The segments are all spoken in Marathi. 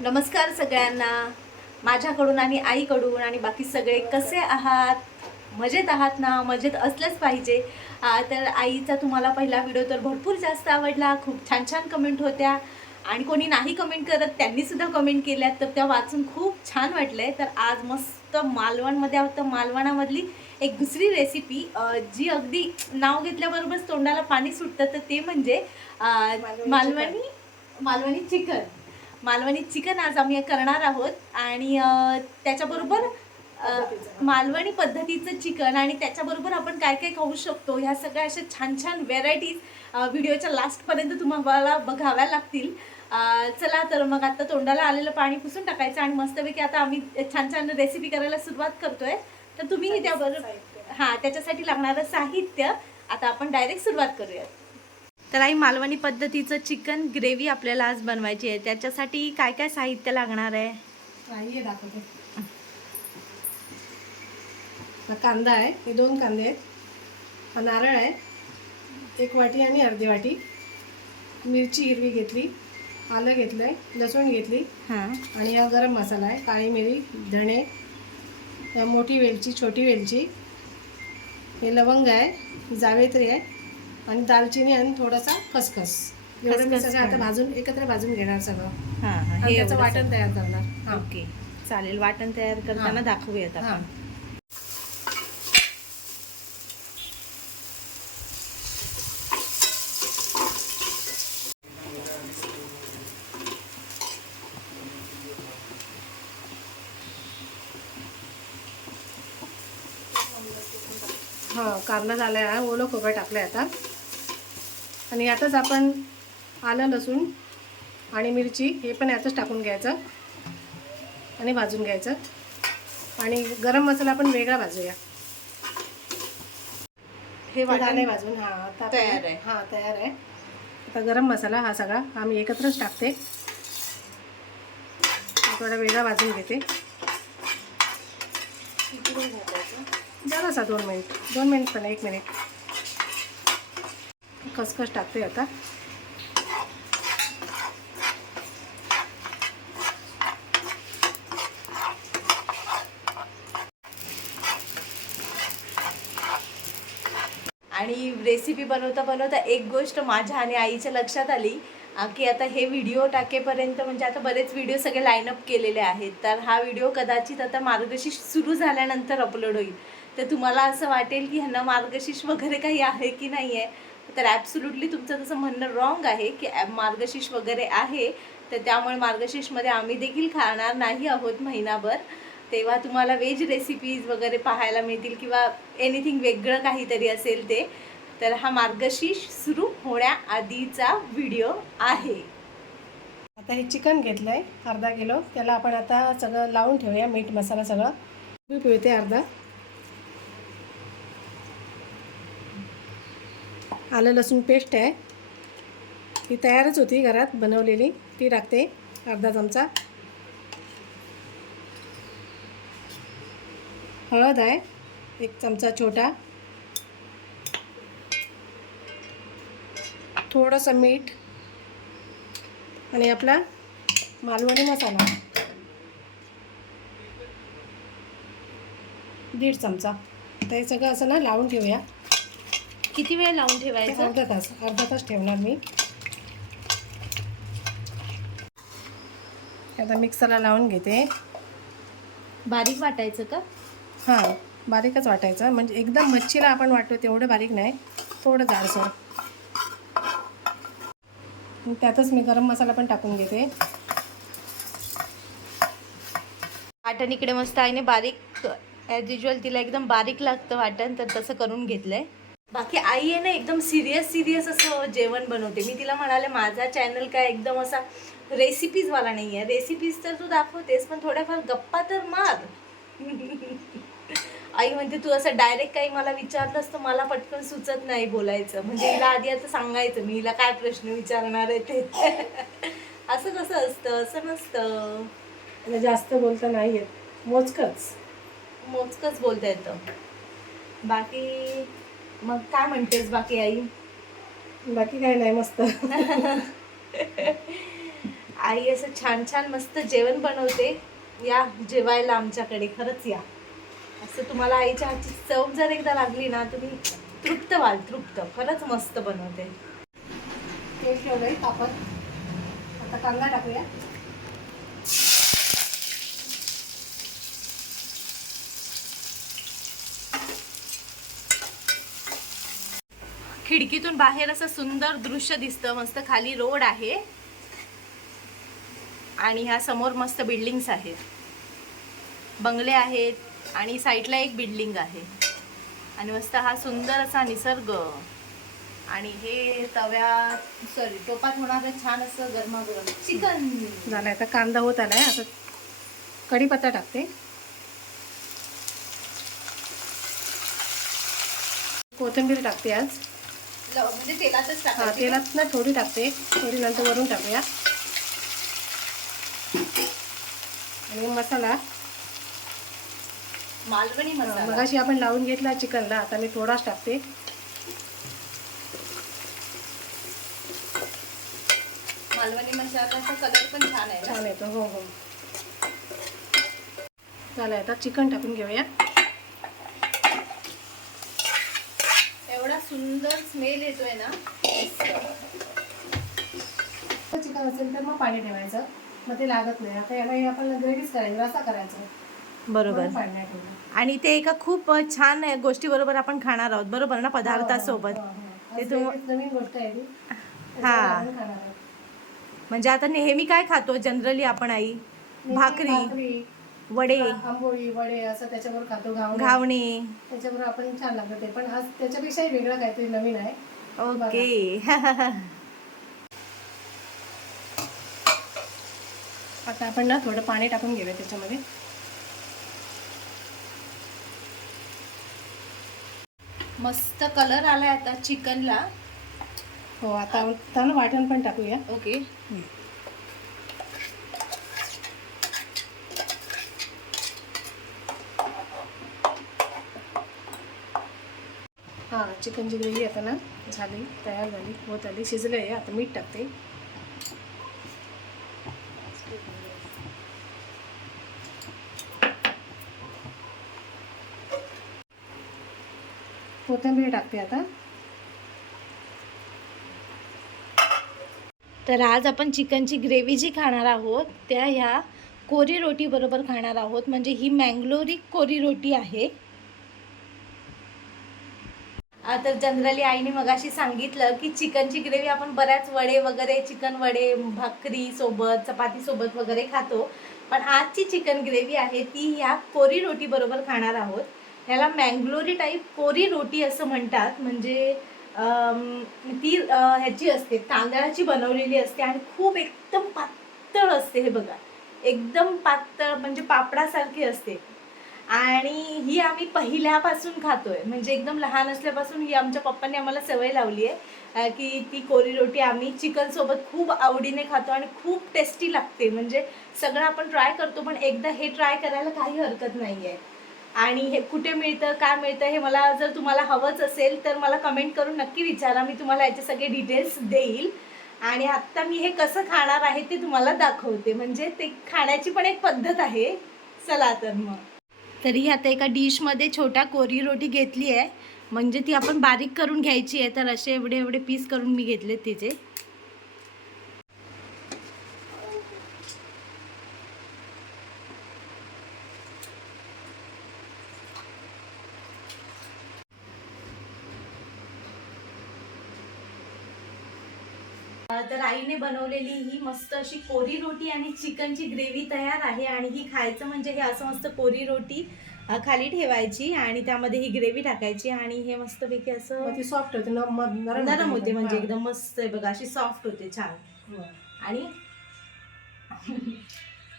नमस्कार सगळ्यांना. माझ्याकडून आणि आईकडून आणि बाकी सगळे कसे आहात? मजेत आहात ना? मजेत असलेच पाहिजे. तर आईचा तुम्हाला पहिला व्हिडिओ तर भरपूर जास्त आवडला. खूप छान छान कमेंट होत्या. आणि कोणी नाही कमेंट करत त्यांनी सुद्धा कमेंट केल्या तर त्या वाचून खूप छान वाटलंय. तर आज मस्त मालवणमध्ये आहोत. तर मालवणामधली एक दुसरी रेसिपी जी अगदी नाव घेतल्याबरोबरच तोंडाला पाणी सुटतं. तर ते म्हणजे मालवणी मालवणी चिकन मालवणी चिकन आज आम्ही करणार आहोत आणि त्याच्याबरोबर मालवणी पद्धतीचं चिकन आणि त्याच्याबरोबर आपण काय काय खाऊ शकतो ह्या सगळ्या अशा छान छान व्हेरायटीज व्हिडिओच्या लास्टपर्यंत तुम्हाला बघाव्या लागतील. चला तर मग आता तोंडाला आलेलं पाणी पुसून टाकायचं आणि मस्तपैकी आता आम्ही छान छान रेसिपी करायला सुरुवात करतोय. तर तुम्हीही त्याबरोबर हां त्याच्यासाठी लागणारं साहित्य आता आपण डायरेक्ट सुरुवात करूयात. तर आई मालवणी पद्धतीचं चिकन ग्रेव्ही आपल्याला आज बनवायची आहे. त्याच्यासाठी काय काय साहित्य लागणार आहे? हा कांदा आहे. हे दोन कांदे आहेत. हा नारळ आहे. एक वाटी आणि अर्धी वाटी. मिरची हिरवी घेतली. आलं घेतलं आहे लसूण घेतली. हां. आणि हा गरम मसाला आहे. काळी मिरी धणे मोठी वेलची छोटी वेलची. हे लवंग आहे. जावेत्री आहे. आणि दालचिनी आणि थोडासा खसखस. एवढं मी खसखस सगळं आता. भाजून एकत्र भाजून घेणार सगळं. हां हां आणि हे त्याचं वाटण तयार करणार. हां. ओके. चालेल वाटण तयार करताना हां. दाखवूयात हां. आपण. हां कांदा झाला आहे ओलं खोबरं टाकलं आहे आता. आणि यातच आपण आलं लसूण आणि मिरची हे पण यातच टाकून घ्यायचं आणि भाजून घ्यायचं. आणि गरम मसाला आपण वेगळा भाजूया. हे वाटण भाजून हां आता तयार आहे. हां तयार आहे. आता गरम मसाला हा सगळा आम्ही एकत्रच टाकते. थोडा वेगळा भाजून घेते. जरासा दोन मिनिट दोन मिनिट पण एक मिनिट. खसखस टाकते आता. आणि रेसिपी बनवता बनवता एक गोष्ट माझ्या आणि आईच्या लक्षात आली. की आता हे व्हिडिओ टाकेपर्यंत म्हणजे आता बरेच व्हिडिओ सगळे लाईनअप केलेले आहेत. तर हा व्हिडिओ कदाचित आता मार्गशीर्ष सुरू झाल्यानंतर अपलोड होईल. तर तुम्हाला असं वाटेल की ह्यांना मार्गशीर्ष वगैरे काही आहे की नाही आहे तर ॲब्सुल्युटली तुमचं तसं म्हणणं रॉंग आहे की मार्गशीर्ष वगैरे आहे तर त्यामुळे मार्गशीर्षमध्ये आम्ही देखील खाणार नाही आहोत महिनाभर. तेव्हा तुम्हाला व्हेज रेसिपीज वगैरे पाहायला मिळतील किंवा एनिथिंग वेगळं काहीतरी असेल ते तर हा मार्गशीर्ष सुरू होण्याआधीचा व्हिडिओ आहे. आता हे चिकन घेतलं आहे अर्धा किलो. त्याला आपण आता सगळं लावून ठेवूया मीठ मसाला सगळं. मी पिळते अर्धा. आलं लसूण पेस्ट आहे. ही तयारच होती घरात बनवलेली. ती टाकते अर्धा चमचा. हळद आहे एक चमचा छोटा. थोडंसं मीठ आणि आपला मालवणी मसाला. दीड चमचा. तर हे सगळं असं ना लावून ठेवूया. किती वेळ लावून ठेवायचं? अर्धा तास अर्धा तास ठेवणार मी. आता मिक्सरला लावून घेते. बारीक वाटायचं का? हां बारीकच वाटायचं. म्हणजे एकदम मच्छीला आपण वाटतो तेवढं बारीक नाही थोडं जाडसर. त्यातच मी गरम मसाला पण टाकून घेते. वाटण इकडे मस्त आईने बारीक ॲज युजल तिला एकदम बारीक लागतं वाटण तर तसं करून घेतलंय. बाकी आई आहे ना एकदम सिरियस सिरियस असं जेवण बनवते. मी तिला म्हणाले माझा चॅनल काय एकदम असा रेसिपीजवाला नाही आहे रेसिपीज तर तू दाखवतेस पण थोड्याफार गप्पा तर मार. आई म्हणते तू असं डायरेक्ट काही मला विचारलंस तर मला पटकन सुचत नाही बोलायचं. म्हणजे हिला आधी आता सांगायचं मी हिला काय प्रश्न विचारणार आहे ते. असं कसं असतं? असं नसतं. जास्त बोलता नाही येत. मोजकंच. मोजकच बोलता येतं. बाकी मग काय म्हणतेस बाकी आई? बाकी काही नाही मस्त. आई असं छान छान मस्त जेवण बनवते. या जेवायला आमच्याकडे खरंच या. असं तुम्हाला आईच्या हातची चव जर एकदा लागली ना तुम्ही तृप्त व्हाल तृप्त. खरंच मस्त बनवते. तेल ठेवलंय तापत आता कांदा टाकूया. खिडकीतून बाहेर असं सुंदर दृश्य दिसतं. मस्त खाली रोड आहे. आणि ह्या समोर मस्त बिल्डिंग्स आहेत. बंगले आहेत आणि साईडला एक बिल्डिंग आहे. आणि मस्त हा सुंदर असा निसर्ग. आणि हे तव्या सॉरी टोपात होणार छान असं गरमागरम चिकन. झालं आता कांदा होत आलाय. आता कढीपत्ता टाकते. कोथिंबीर टाकते आज. म्हणजे तेलातच हा टाकायची तेलात ना थोडी टाकते. थोडी नंतर वरून टाकूया. आणि मसाला. मालवणी मसाला. मगाशी आपण लावून घेतला चिकनला. आता मी थोडाच टाकते. मालवणी मसाल्याचा कलर पण छान आहे ना? छान येतो हो हो. झालं आता चिकन टाकून घेऊया एवढा सुंदर स्मेल येतोय ना. चिकन असेल तर मग पाणी ठेवायचं. मग ते लागत नाही. आता याला हे आपण ग्रेव्हीच करायची रसा करायचा. बरोबर. आणि ते एका खूप छान गोष्टी बरोबर आपण खाणार आहोत. बरोबर ना पदार्थासोबत हो, हो, हो. ते नवीन गोष्ट आहे हा. म्हणजे आता नेहमी काय खातो जनरली आपण आई? भाकरी. वडे. आंबोळी वडे असं त्याच्याबरोबर खातो घावणे. त्याच्याबरोबर आपण छान लागतं ते. पण आज त्याच्यापेक्षाही वेगळं काहीतरी नवीन आहे. ओके. आता आपण ना थोडं पाणी टाकून घेऊया त्याच्यामध्ये. मस्त कलर आलाय आता चिकनला. हो आता आता ना वाटण पण टाकूया. ओके हां चिकनची ग्रेव्ही आता ना झाली तयार झाली होत आली शिजलं आहे आता मीठ टाकते. कोथिंबीर टाकते आता. तर आज आपण चिकनची ग्रेव्ही जी खाणार आहोत त्या ह्या कोरी रोटी बरोबर खाणार आहोत. म्हणजे ही मँगलोरी कोरी रोटी आहे. तर जनरली आईने मगाशी सांगितलं की चिकनची ग्रेव्ही आपण बऱ्याच वडे वगैरे चिकन वडे भाकरी सोबत चपाती सोबत वगैरे खातो. पण आजची चिकन ग्रेव्ही आहे ती ह्या कोरी रोटी बरोबर खाणार आहोत. ह्याला मँगलोरी टाईप कोरी रोटी असं म्हणतात. म्हणजे ती ह्याची असते तांदळाची बनवलेली असते आणि खूप एकदम पातळ असते हे बघा. एकदम पातळ म्हणजे पापडासारखी असते. आणि ही आम्ही पहिल्यापासून खातोय. म्हणजे एकदम लहान असल्यापासून ही आमच्या पप्पांनी आम्हाला सवय लावली आहे की ती कोरी रोटी आम्ही चिकनसोबत खूप आवडीने खातो आणि खूप टेस्टी लागते. म्हणजे सगळं आपण ट्राय करतो पण एकदा हे ट्राय करायला काही हरकत नाही आहे आणि हे कुठे मिळतं काय मिळतं हे मला जर तुम्हाला हवंच असेल तर मला कमेंट करून नक्की विचारा. मी तुम्हाला याचे सगळे डिटेल्स देईल. आणि आत्ता मी हे कसं खाणार आहे ते तुम्हाला दाखवते. म्हणजे ते खाण्याची पण एक पद्धत आहे. चला तर मग. तरी आता एका डिशमध्ये छोटा कोरी रोटी घेतली आहे. म्हणजे ती आपण बारीक करून घ्यायची आहे तर असे एवढे एवढे पीस करून मी घेतले तिचे. तर आईने बनवलेली ही मस्त अशी कोरी रोटी आणि चिकनची ग्रेव्ही तयार आहे आणि ही खायचं म्हणजे हे असं मस्त कोरी रोटी खाली ठेवायची आणि त्यामध्ये ही ग्रेव्ही टाकायची आणि हे मस्तपैकी असं मग ती सॉफ्ट होते नरम होते म्हणजे. हां. एकदम मस्त आहे बघा अशी सॉफ्ट होते छान. हो. आणि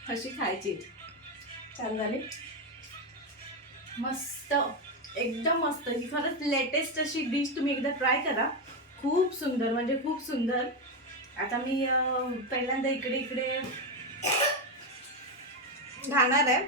अशी खायची. छान झाली. मस्त एकदम मस्त. ही खरंच लेटेस्ट अशी डिश तुम्ही एकदा ट्राय करा. खूप सुंदर म्हणजे खूप सुंदर. आता मी पहिल्यांदा इकडे इकडे घालणार आहे.